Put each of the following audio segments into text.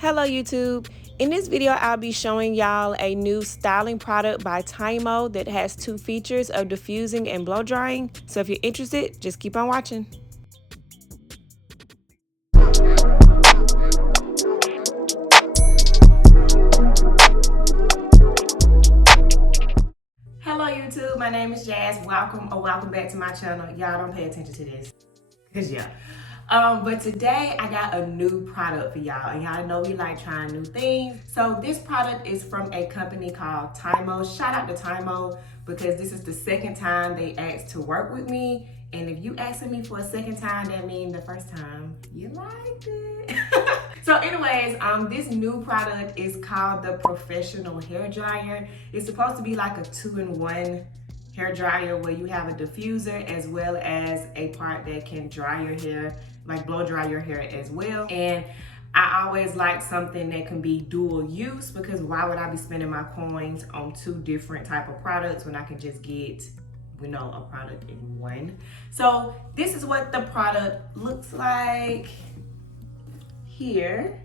Hello YouTube. In this video, I'll be showing y'all a new styling product by Tymo that has two features of diffusing and blow drying. So if you're interested, just keep on watching. Hello YouTube, my name is Jazz. Welcome back to my channel. Y'all don't pay attention to this, cause yeah. But today I got a new product for y'all, and y'all know we like trying new things. So this product is from a company called Tymo. Shout out to Tymo, because this is the second time they asked to work with me. And if you asking me for a second time, that means the first time you liked it. So anyways, this new product is called the Professional Hair Dryer. It's supposed to be like a 2-in-1 hair dryer where you have a diffuser as well as a part that can dry your hair, like blow dry your hair as well. And I always like something that can be dual use, because why would I be spending my coins on two different type of products when I can just get, you know, a product in one. So this is what the product looks like here.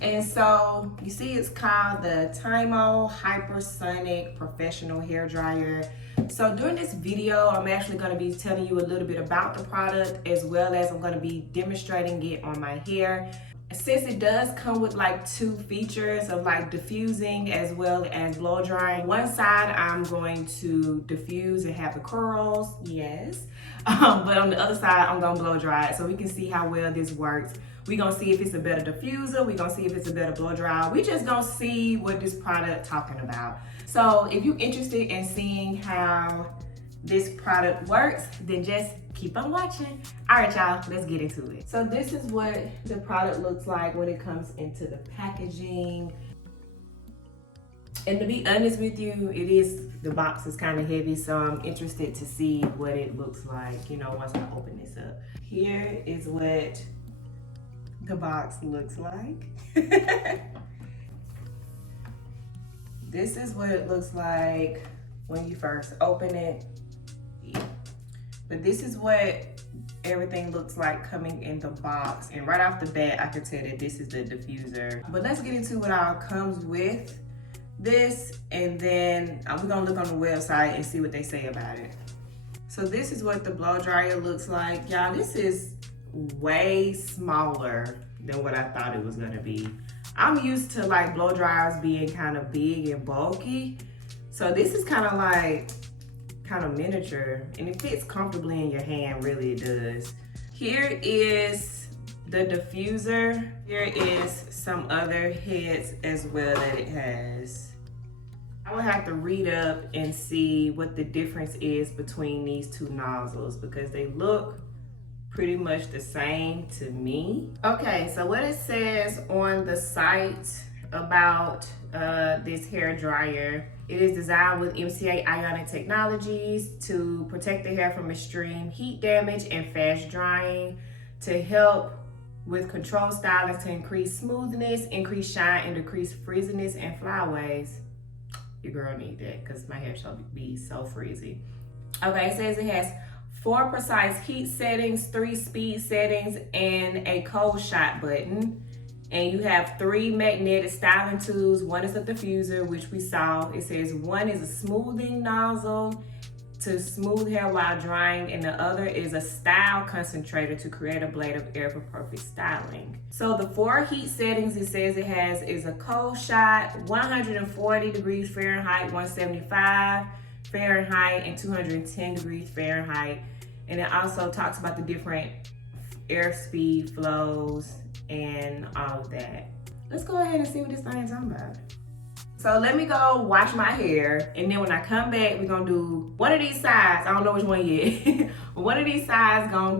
And so you see it's called the Tymo Hypersonic Professional Hair Dryer. So during this video, I'm actually going to be telling you a little bit about the product, as well as I'm going to be demonstrating it on my hair. Since it does come with like two features of like diffusing as well as blow drying, one side I'm going to diffuse and have the curls, yes. But on the other side, I'm gonna blow dry it so we can see how well this works. We're gonna see if it's a better diffuser, we're gonna see if it's a better blow dryer. We just gonna see what this product talking about. So if you're interested in seeing how this product works, then just keep on watching. All right, y'all, let's get into it. So this is what the product looks like when it comes into the packaging. And to be honest with you, the box is kind of heavy, so I'm interested to see what it looks like, you know, once I open this up. Here is what the box looks like. This is what it looks like when you first open it. But this is what everything looks like coming in the box. And right off the bat, I can tell that this is the diffuser. But let's get into what all comes with this, and then we're gonna look on the website and see what they say about it. So this is what the blow dryer looks like. Y'all, this is way smaller than what I thought it was gonna be. I'm used to like blow dryers being kind of big and bulky. So this is kind of like, kind of miniature, and it fits comfortably in your hand, really it does. Here is the diffuser. Here is some other heads as well that it has. I will have to read up and see what the difference is between these two nozzles, because they look pretty much the same to me. Okay, so what it says on the site about this hair dryer: it is designed with MCA ionic technologies to protect the hair from extreme heat damage and fast drying, to help with control styling, to increase smoothness, increase shine, and decrease frizziness and flyaways. Your girl need that, because my hair shall be so frizzy. Okay, it says it has 4 precise heat settings, 3 speed settings, and a cold shot button. And you have 3 magnetic styling tools. One is a diffuser, which we saw. It says one is a smoothing nozzle to smooth hair while drying, and the other is a style concentrator to create a blade of air for perfect styling. So the 4 heat settings it says it has is a cold shot, 140 degrees Fahrenheit, 175 Fahrenheit, and 210 degrees Fahrenheit. And it also talks about the different air speed flows and all of that. Let's go ahead and see what this thing is talking about. So let me go wash my hair, and then when I come back, we're gonna do one of these sides. I don't know which one yet. But one of these sides we're gonna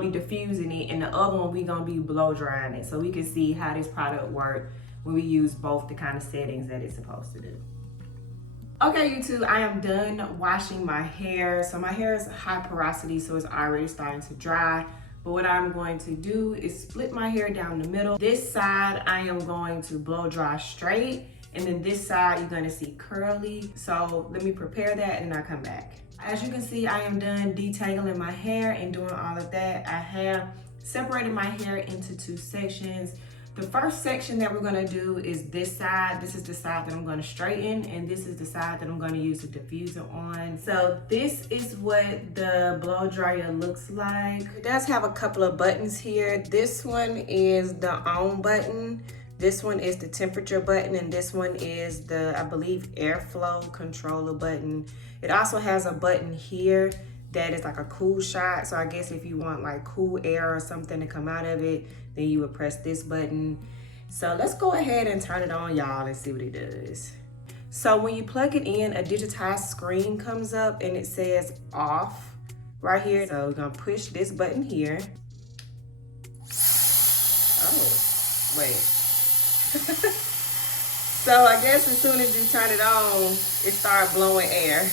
be diffusing it, and the other one we're gonna be blow drying it, so we can see how this product works when we use both the kind of settings that it's supposed to do. Okay, YouTube, I am done washing my hair. So my hair is high porosity, so it's already starting to dry. But what I'm going to do is split my hair down the middle. This side I am going to blow dry straight, and then this side you're gonna see curly. So let me prepare that and I'll come back. As you can see, I am done detangling my hair and doing all of that. I have separated my hair into 2 sections. The first section that we're gonna do is this side. This is the side that I'm gonna straighten, and this is the side that I'm gonna use the diffuser on. So this is what the blow dryer looks like. It does have a couple of buttons here. This one is the on button. This one is the temperature button, and this one is the, I believe, airflow controller button. It also has a button here that is like a cool shot. So I guess if you want like cool air or something to come out of it, then you would press this button. So let's go ahead and turn it on, y'all, and see what it does. So when you plug it in, a digitized screen comes up and it says off right here. So we're gonna push this button here. Oh, wait. So I guess as soon as you turn it on, it starts blowing air.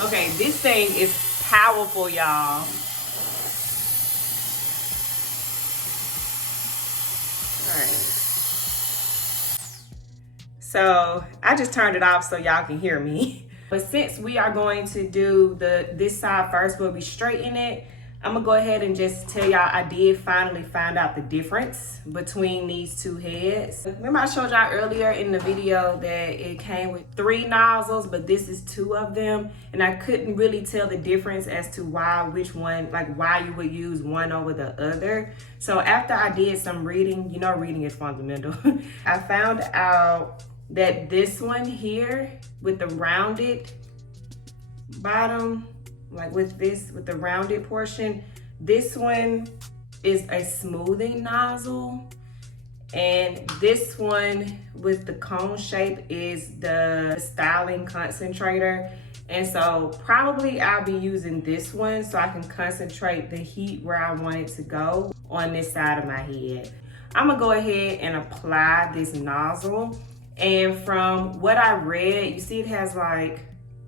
Okay, this thing is powerful, y'all. All right. So I just turned it off so y'all can hear me. But since we are going to do this side first, we'll be straightening it. I'm gonna go ahead and just tell y'all I did finally find out the difference between these two heads. Remember I showed y'all earlier in the video that it came with 3 nozzles, but this is 2 of them. And I couldn't really tell the difference as to which one, like why you would use one over the other. So after I did some reading, you know reading is fundamental, I found out that this one here with the rounded bottom, like with the rounded portion, this one is a smoothing nozzle, and this one with the cone shape is the styling concentrator. And so probably I'll be using this one so I can concentrate the heat where I want it to go on this side of my head. I'm gonna go ahead and apply this nozzle, and from what I read, you see it has like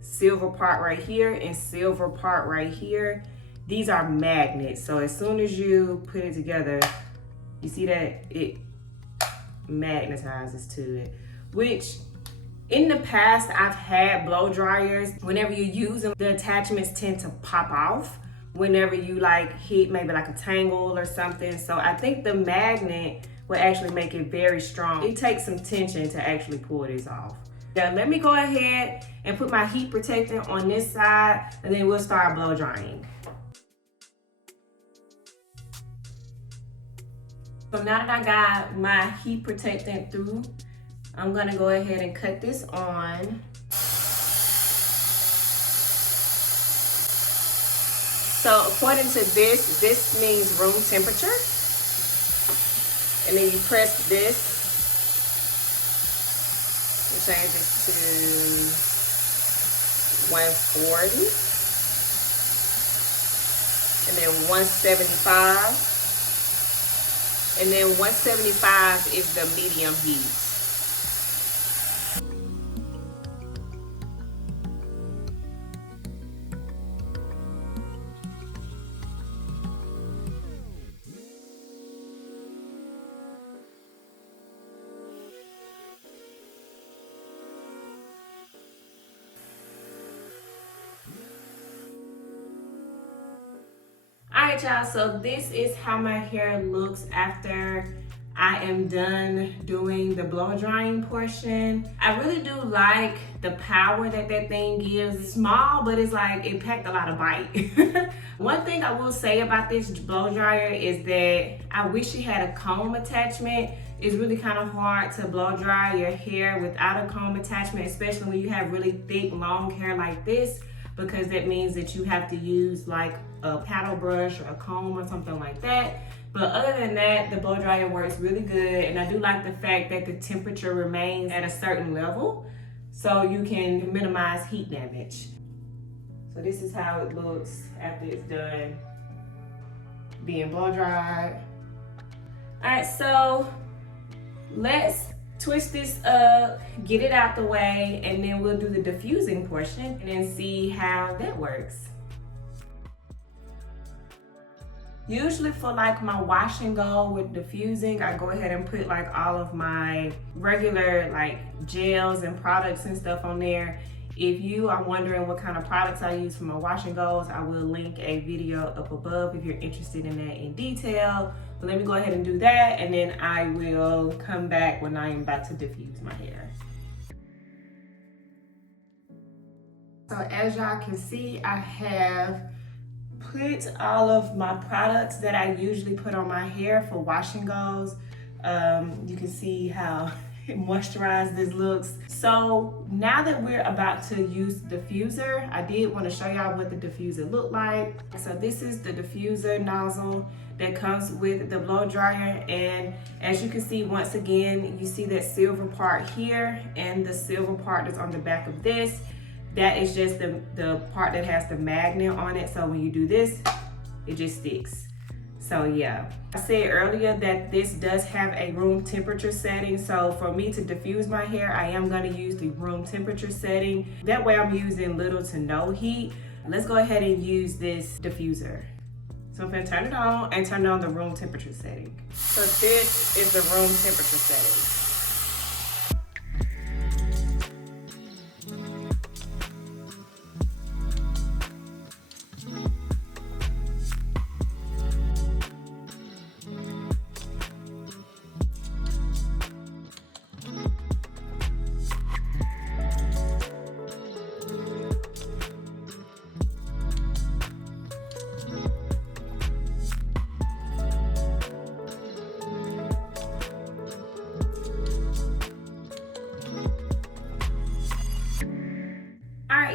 silver part right here and silver part right here. These are magnets, so as soon as you put it together, you see that it magnetizes to it. Which in the past I've had blow dryers, whenever you use them, the attachments tend to pop off whenever you like hit maybe like a tangle or something. So I think the magnet will actually make it very strong. It takes some tension to actually pull this off. Now let me go ahead and put my heat protectant on this side, and then we'll start blow drying. So now that I got my heat protectant through, I'm gonna go ahead and cut this on. So according to this means room temperature. And then you press this, and change it to 140, and then 175, and then 175 is the medium heat. Alright y'all, so this is how my hair looks after I am done doing the blow drying portion. I really do like the power that thing gives. It's small, but it's like it packed a lot of bite. One thing I will say about this blow dryer is that I wish it had a comb attachment. It's really kind of hard to blow dry your hair without a comb attachment, especially when you have really thick, long hair like this, because that means that you have to use like a paddle brush or a comb or something like that. But other than that, the blow dryer works really good, and I do like the fact that the temperature remains at a certain level so you can minimize heat damage. So this is how it looks after it's done being blow dried. All right, so let's twist this up, get it out the way, and then we'll do the diffusing portion and then see how that works. Usually for like my wash and go with diffusing, I go ahead and put like all of my regular like gels and products and stuff on there. If you are wondering what kind of products I use for my wash and goes, I will link a video up above if you're interested in that in detail. But let me go ahead and do that, and then I will come back when I am about to diffuse my hair. So as y'all can see, I have put all of my products that I usually put on my hair for wash and goes. You can see how moisturized this looks. So now that we're about to use the diffuser, I did want to show y'all what the diffuser looked like. So this is the diffuser nozzle that comes with the blow dryer, and as you can see, once again, you see that silver part here and the silver part that's on the back of this. That is just the part that has the magnet on it, so when you do this, it just sticks. So yeah, I said earlier that this does have a room temperature setting. So for me to diffuse my hair, I am gonna use the room temperature setting. That way I'm using little to no heat. Let's go ahead and use this diffuser. So I'm gonna turn it on and turn on the room temperature setting. So this is the room temperature setting.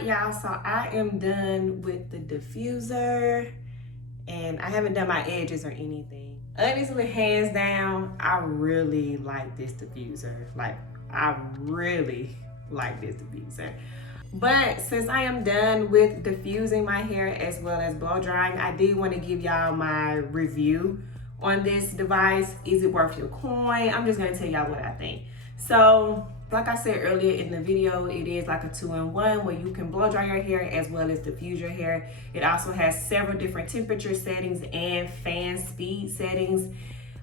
Y'all, so I am done with the diffuser, and I haven't done my edges or anything. Honestly, hands down, I really like this diffuser. Like, I really like this diffuser. But since I am done with diffusing my hair as well as blow drying, I did want to give y'all my review on this device. Is it worth your coin? I'm just gonna tell y'all what I think. So like I said earlier in the video, it is like a 2-in-1 where you can blow dry your hair as well as diffuse your hair. It also has several different temperature settings and fan speed settings.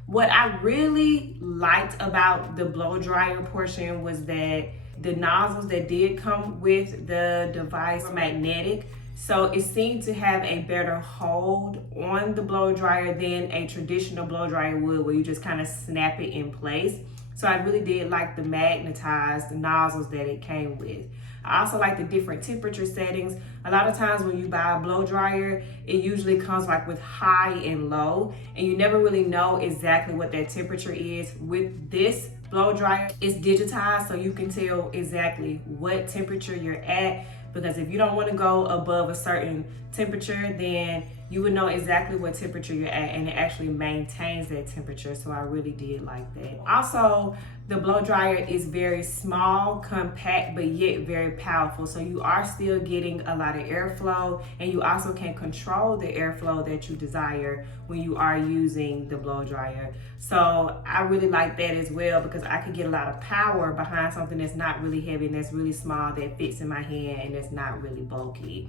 What I really liked about the blow dryer portion was that the nozzles that did come with the device were magnetic. So it seemed to have a better hold on the blow dryer than a traditional blow dryer would, where you just kind of snap it in place. So I really did like the magnetized nozzles that it came with. I also like the different temperature settings. A lot of times when you buy a blow dryer, it usually comes like with high and low, and you never really know exactly what that temperature is. With this blow dryer, it's digitized, so you can tell exactly what temperature you're at, because if you don't want to go above a certain temperature, then you would know exactly what temperature you're at, and it actually maintains that temperature. So I really did like that. Also, the blow dryer is very small, compact, but yet very powerful. So you are still getting a lot of airflow, and you also can control the airflow that you desire when you are using the blow dryer. So I really like that as well, because I could get a lot of power behind something that's not really heavy and that's really small, that fits in my hand and that's not really bulky.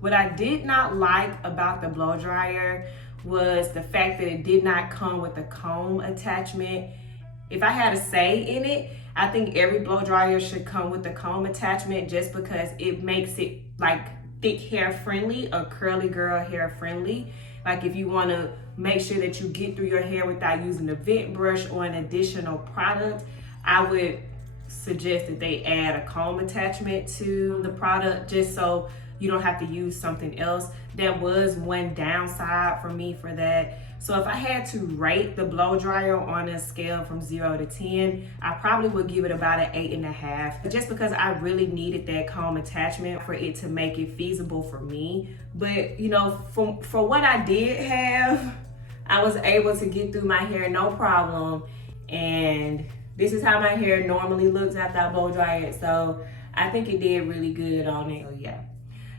What I did not like about the blow dryer was the fact that it did not come with a comb attachment. If I had a say in it, I think every blow dryer should come with a comb attachment, just because it makes it like thick hair friendly or curly girl hair friendly. Like if you want to make sure that you get through your hair without using a vent brush or an additional product, I would suggest that they add a comb attachment to the product, just so you don't have to use something else. That was one downside for me for that. So if I had to rate the blow dryer on a scale from 0 to 10, I probably would give it about an 8.5, just because I really needed that comb attachment for it to make it feasible for me. But you know, for what I did have, I was able to get through my hair no problem. And this is how my hair normally looks after I blow dry it. So I think it did really good on it. So yeah.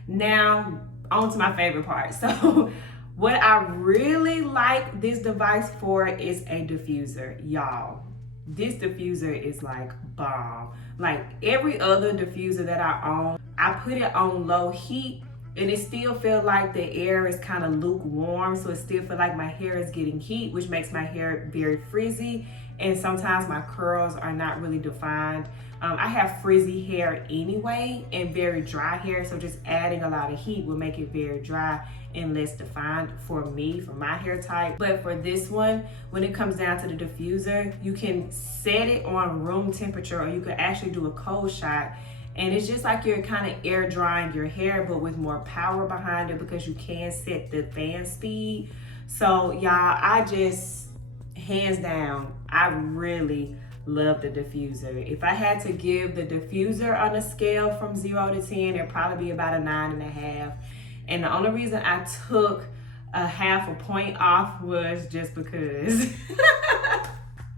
Now, on to my favorite part. So what I really like this device for is a diffuser. Y'all, this diffuser is like bomb. Like every other diffuser that I own, I put it on low heat and it still feel like the air is kind of lukewarm, so it still feel like my hair is getting heat, which makes my hair very frizzy, and sometimes my curls are not really defined. I have frizzy hair anyway and very dry hair, so just adding a lot of heat will make it very dry and less defined for me, for my hair type. But for this one, when it comes down to the diffuser, you can set it on room temperature, or you could actually do a cold shot, and it's just like you're kind of air drying your hair, but with more power behind it, because you can set the fan speed. So y'all, I just, hands down, I really love the diffuser. If I had to give the diffuser on a scale from 0 to 10, it'd probably be about a 9.5. And the only reason I took a half a point off was just because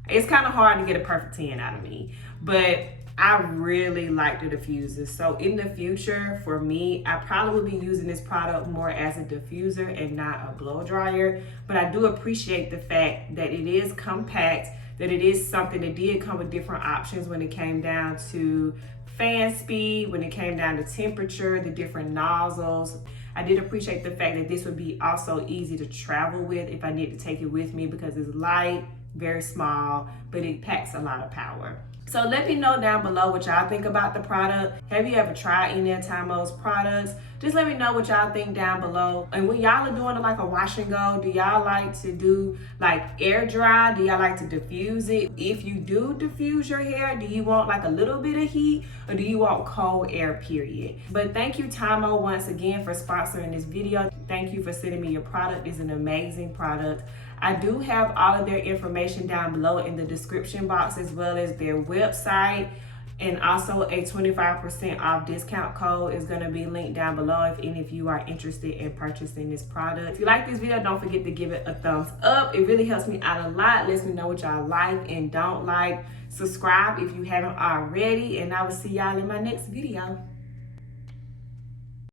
it's kind of hard to get a perfect 10 out of me. But I really like the diffuser. So in the future, for me, I probably will be using this product more as a diffuser and not a blow dryer. But I do appreciate the fact that it is compact, that it is something that did come with different options when it came down to fan speed, when it came down to temperature, the different nozzles. I did appreciate the fact that this would be also easy to travel with if I need to take it with me, because it's light, very small, but it packs a lot of power. So let me know down below what y'all think about the product. Have you ever tried any of Tymo's products? Just let me know what y'all think down below. And when y'all are doing like a wash and go, do y'all like to do like air dry? Do y'all like to diffuse it? If you do diffuse your hair, do you want like a little bit of heat, or do you want cold air, period? But thank you, Tymo, once again for sponsoring this video. Thank you for sending me your product. It's an amazing product. I do have all of their information down below in the description box, as well as their website, and also a 25% off discount code is going to be linked down below if any of you are interested in purchasing this product. If you like this video, don't forget to give it a thumbs up. It really helps me out a lot. Lets me know what y'all like and don't like. Subscribe if you haven't already, and I will see y'all in my next video.